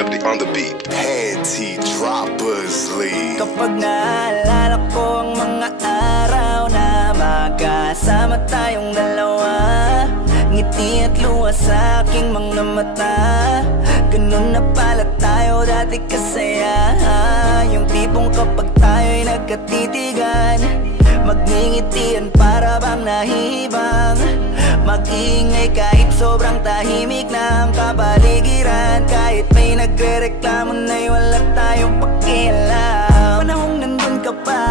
Lefty on the beat. Panty Droppers League. Kapag naalala ko ang mga araw na magkasama tayong dalawa, ngiti at luha sa aking mga mata. Ganun na pala tayo dati kasaya. Yung tipong kapag tayo'y nagkatitigan, magngingitian para bang nahihibang. Mag-iingay kahit sobrang tahimik na ang kapaligiran. Kahit may nagre-reklamo na'y wala tayong pakialam. Panahong nandun ka pa